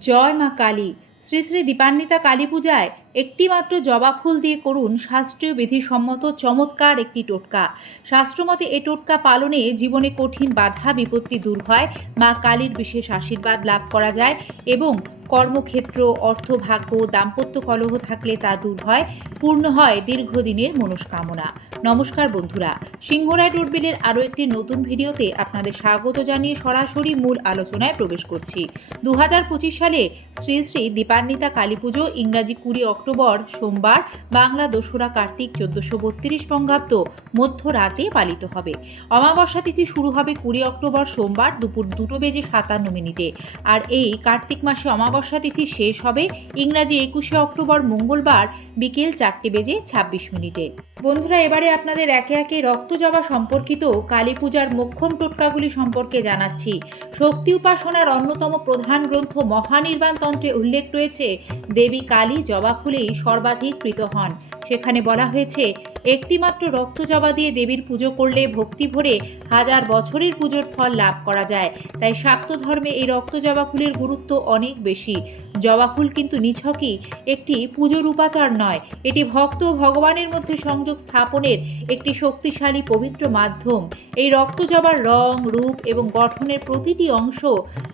জয় মা কালী। শ্রী শ্রী দীপান্বিতা কালী পূজায় একটিমাত্র জবা ফুল দিয়ে করুন শাস্ত্রীয় বিধিসম্মত চমৎকার একটি টোটকা। শাস্ত্রমতে এ টোটকা পালনে জীবনে কঠিন বাধা, বিপত্তি দূর হয়। মা কালীর বিশেষ আশীর্বাদ লাভ করা যায় এবং কর্মক্ষেত্র, অর্থভাগ্য, দাম্পত্য কলহ থাকলে তা দূর হয়, পূর্ণ হয় দীর্ঘদিনের মনস্কামনা। নমস্কার বন্ধুরা, সিংহরায় ডোরবেলের আরও একটি নতুন ভিডিওতে আপনাদের স্বাগত জানিয়ে সরাসরি মূল আলোচনায় প্রবেশ করছি। দু হাজার পঁচিশ সালে শ্রী শ্রী দীপান্বিতা কালী পুজো ইংরাজি কুড়ি অক্টোবর, সোমবার বাংলা দোসরা, কার্তিক চোদ্দশো বত্রিশ বঙ্গাব্দ মধ্যরাতে পালিত হবে। অমাবস্যা তিথি শুরু হবে কুড়ি অক্টোবর, সোমবার দুপুর দুটো বেজে সাতান্ন মিনিটে। আর এই কার্তিক মাসে অমাবস্যা তিথি শেষ হবে ইংরাজি একুশে অক্টোবর মঙ্গলবার বিকেল চারটে বেজে ছাব্বিশ মিনিটে। বন্ধুরা, এবারে আপনাদের একে একে রক্তজবা সম্পর্কিত কালী পূজার মোক্ষম টোটকাগুলি সম্পর্কে জানাচ্ছি। শক্তি উপাসনার অন্যতম প্রধান গ্রন্থ মহানির্বাণ তন্ত্রে উল্লেখ রয়েছে, দেবী কালী জবা ফুলেই সর্বাধিক কৃত হন। সেখানে বলা হয়েছে একটিমাত্র রক্ত জবা দিয়ে দেবীর পুজো করলে ভক্তি ভরে হাজার বছরের পুজোর ফল লাভ করা যায়। তাই শাক্ত ধর্মে এই রক্ত জবা ফুলের গুরুত্ব অনেক বেশি। জবা ফুল কিন্তু নিছকই একটি পুজোর উপাচার নয়, এটি ভক্ত ও ভগবানের মধ্যে সংযোগ স্থাপনের একটি শক্তিশালী পবিত্র মাধ্যম। এই রক্ত জবার রং, রূপ এবং গঠনের প্রতিটি অংশ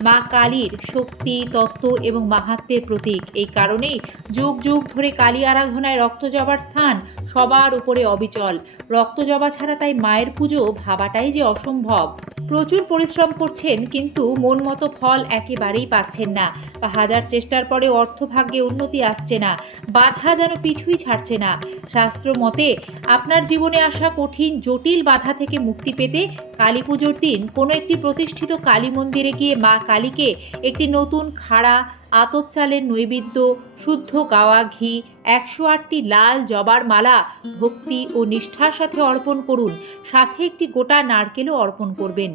মা কালীর শক্তি, তত্ত্ব এবং মাহাত্ম্যের প্রতীক। এই কারণেই যুগ যুগ ধরে কালী আরাধনায় রক্ত জবার স্থান সবার উপরে অবিচল। রক্ত জবা ছাড়া তাই মায়ের পুজো ভাবাটাই যে অসম্ভব। প্রচুর পরিশ্রম করছেন, কিন্তু মন মতো ফল একেবারেই পাচ্ছেন না। বা হাজার চেষ্টার পরে অর্থভাগ্যে উন্নতি আসছে না। বাধা যেন পিছুই ছাড়ছে না। শাস্ত্র মতে, আপনার জীবনে আসা কঠিন, জটিল বাধা থেকে মুক্তি পেতে কালী পুজোর দিন কোনো একটি প্রতিষ্ঠিত কালী মন্দিরে গিয়ে মা কালীকে একটি নতুন খাড়া, আতপ চালের নৈবেদ্য, শুদ্ধ গাওয়া ঘি একশো আটটি লাল জবার মালা ভক্তি ও নিষ্ঠার সাথে অর্পণ করুন। সাথে একটি গোটা নারকেলও অর্পণ করবেন।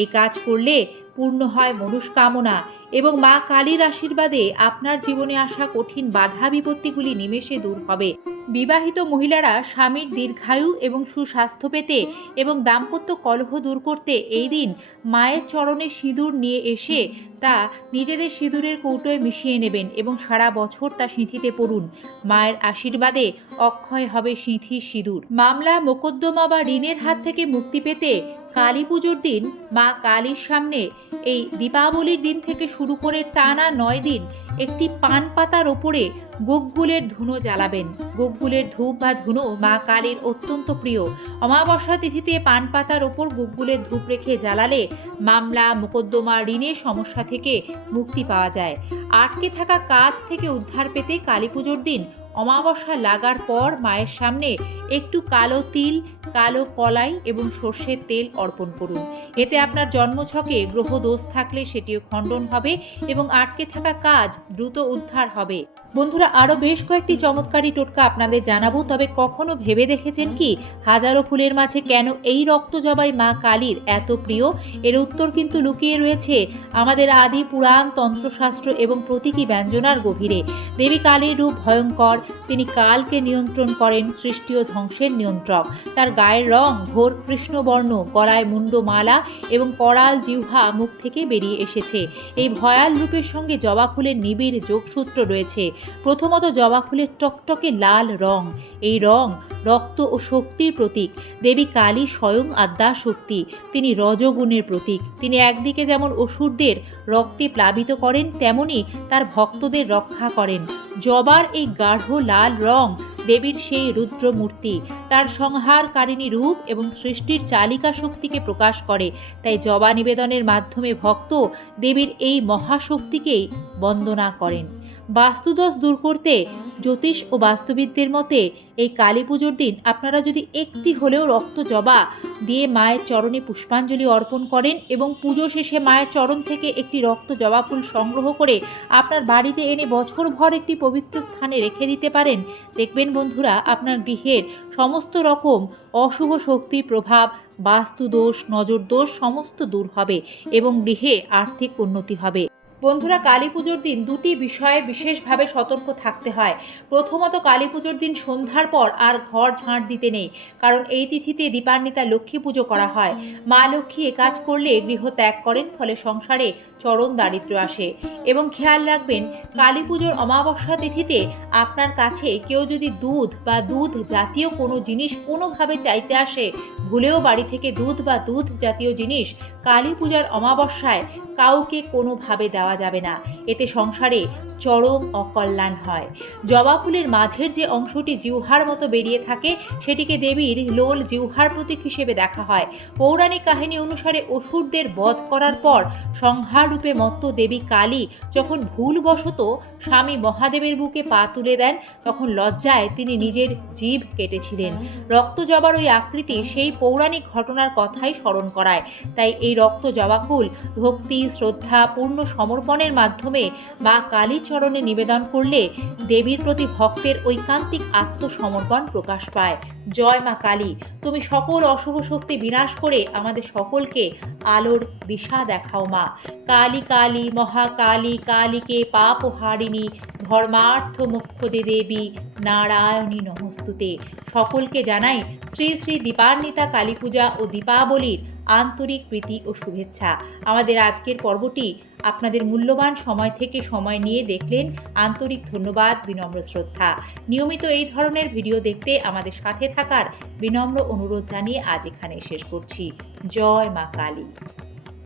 এই কাজ করলে পূর্ণ হয় মনস্কামনা এবং মা কালীর আশীর্বাদে আপনার জীবনে আসা কঠিন বাধা বিপত্তিগুলি নিমেষে দূর হবে। বিবাহিত মহিলারা স্বামীর দীর্ঘায়ু এবং সুস্বাস্থ্য পেতে এবং দাম্পত্য কলহ দূর করতে এই দিন মায়ের চরণে সিঁদুর নিয়ে এসে তা নিজেদের সিঁদুরের কৌটোয় মিশিয়ে নেবেন এবং সারা বছর তা সিঁথিতে পড়ুন। মায়ের আশীর্বাদে অক্ষয় হবে সিঁথির সিঁদুর। মামলা মোকদ্দমা বা ঋণের হাত থেকে মুক্তি পেতে কালী পুজোর দিন মা কালীর সামনে এই দীপাবলির দিন থেকে শুরু করে টানা নয় দিন একটি পান পাতার ওপরে গোগগুলের ধুনো জ্বালাবেন। গোগগুলের ধূপ বা ধুনো মা কালীর অত্যন্ত প্রিয়। অমাবস্যা তিথিতে পান পাতার ওপর গোগগুলের ধূপ রেখে জ্বালালে মামলা মোকদ্দমা ঋণের সমস্যা থেকে মুক্তি পাওয়া যায়। আটকে থাকা কাজ থেকে উদ্ধার পেতে কালী পুজোর দিন অমাবস্যা লাগার পর মায়ের সামনে একটু কালো তিল, কালো কলাই এবং সর্ষের তেল অর্পণ করুন। এতে আপনার জন্মছকে গ্রহ দোষ থাকলে সেটিও খণ্ডন হবে এবং আটকে থাকা কাজ দ্রুত উদ্ধার হবে। বন্ধুরা, আরও বেশ কয়েকটি চমৎকারী টোটকা আপনাদের জানাব, তবে কখনো ভেবে দেখেছেন কি? হাজারো ফুলের মাঝে কেন এই রক্ত জবাই মা কালীর এত প্রিয়? এর উত্তর কিন্তু লুকিয়ে রয়েছে আমাদের আদি পুরাণ, তন্ত্রশাস্ত্র এবং প্রতীকী ব্যঞ্জনার গভীরে। দেবী কালীর রূপ ভয়ঙ্কর তিনি কালকে নিয়ন্ত্রণ করেন সৃষ্টি ও ধ্বংসের নিয়ন্ত্রক। তার গায়ের রং ঘোর কৃষ্ণবর্ণ, গলায় মুন্ডমালা এবং করাল জিহ্বা মুখ থেকে বেরিয়ে এসেছে। এই ভয়াল রূপের সঙ্গে জবা ফুলের নিবিড় যোগসূত্র রয়েছে। প্রথমত জবা ফুলের টকটকে লাল রং। এই রং রক্ত ও শক্তির প্রতীক। দেবী কালী স্বয়ং আদ্যা শক্তি। তিনি রজগুণের প্রতীক। তিনি একদিকে যেমন অসুরদের রক্তে প্লাবিত করেন, তেমনি তার ভক্তদের রক্ষা করেন। জবার এই গাঢ় লাল রং, দেবীর সেই রুদ্র মূর্তি তার সংহারকারিণী রূপ এবং সৃষ্টির চালিকা শক্তিকে প্রকাশ করে। তাই জবা নিবেদনের মাধ্যমে ভক্ত দেবীর এই মহাশক্তিকেই বন্দনা করেন। বাস্তুদোষ দূর করতে জ্যোতিষ ও বাস্তুবিদদের মতে এই কালী পুজোর দিন আপনারা যদি একটি হলেও রক্ত জবা দিয়ে মায়ের চরণে পুষ্পাঞ্জলি অর্পণ করেন এবং পুজো শেষে মায়ের চরণ থেকে একটি রক্ত জবা ফুল সংগ্রহ করে আপনার বাড়িতে এনে বছরভর একটি পবিত্র স্থানে রেখে দিতে পারেন, দেখবেন বন্ধুরা আপনার গৃহের সমস্ত রকম অশুভ শক্তির প্রভাব, বাস্তুদোষ, নজরদোষ সমস্ত দূর হবে এবং গৃহে আর্থিক উন্নতি হবে। বন্ধুরা, কালী পুজোর দিন দুটি বিষয়ে বিশেষভাবে সতর্ক থাকতে হয়। প্রথমত, কালী পুজোর দিন সন্ধ্যার পর আর ঘর ঝাঁট দিতে নেই, কারণ এই তিথিতে দীপান্বিতা লক্ষ্মী পুজো করা হয়। মা লক্ষ্মী এ কাজ করলে গৃহ ত্যাগ করেন, ফলে সংসারে চরম দারিদ্র্য আসে। এবং খেয়াল রাখবেন, কালী পুজোর অমাবস্যা তিথিতে আপনার কাছে কেউ যদি দুধ বা দুধ জাতীয় কোনো জিনিস কোনোভাবে চাইতে আসে, ভুলেও বাড়ি থেকে দুধ বা দুধ জাতীয় জিনিস কালী পূজার অমাবস্যায় কাউকে কোনোভাবে দেওয়া যাবে না। এতে সংসারে চরম অকল্যাণ হয়। জবা ফুলের মাঝের যে অংশটি জিউহার মতো বেরিয়ে থাকে, সেটিকে দেবীর লোল জিউহার প্রতীক হিসেবে দেখা হয়। পৌরাণিক কাহিনী অনুসারে অসুরদের বধ করার পর সংহার রূপে মত্ত দেবী কালী যখন ভুলবশত স্বামী মহাদেবের বুকে পা তুলে দেন, তখন লজ্জায় তিনি নিজের জীব কেটেছিলেন। রক্ত জবার ওই আকৃতি সেই পৌরাণিক ঘটনার কথাই স্মরণ করায়। তাই এই রক্ত জবা ফুল ভক্তি শ্রদ্ধা পূর্ণ সমর্পণের মাধ্যমে মা কালী চরণে নিবেদন করলে দেবীর প্রতি ভক্তের ঐকান্তিক আত্মসমর্পণ প্রকাশ পায়। জয় মা কালী। তুমি সকল অশুভ শক্তি বিনাশ করে আমাদের সকলকে আলোর দিশা দেখাও মা। কালী কালী, মহাকালী, কালীকে পাপ হারিণী ধর্মার্থ মুখ্যদে দেবী নারায়ণী নমস্তুতে। সকলকে জানাই শ্রী শ্রী দীপান্বিতা কালী পূজা ও দীপাবলির আন্তরিক প্রীতি ও শুভেচ্ছা। আমাদের আজকের পর্বটি আপনাদের মূল্যবান সময় থেকে সময় নিয়ে দেখলেন। আন্তরিক ধন্যবাদ, বিনম্র শ্রদ্ধা। নিয়মিত এই ধরনের ভিডিও দেখতে আমাদের সাথে থাকার বিনম্র অনুরোধ জানিয়ে আজ এখানে শেষ করছি। জয় মা কালী।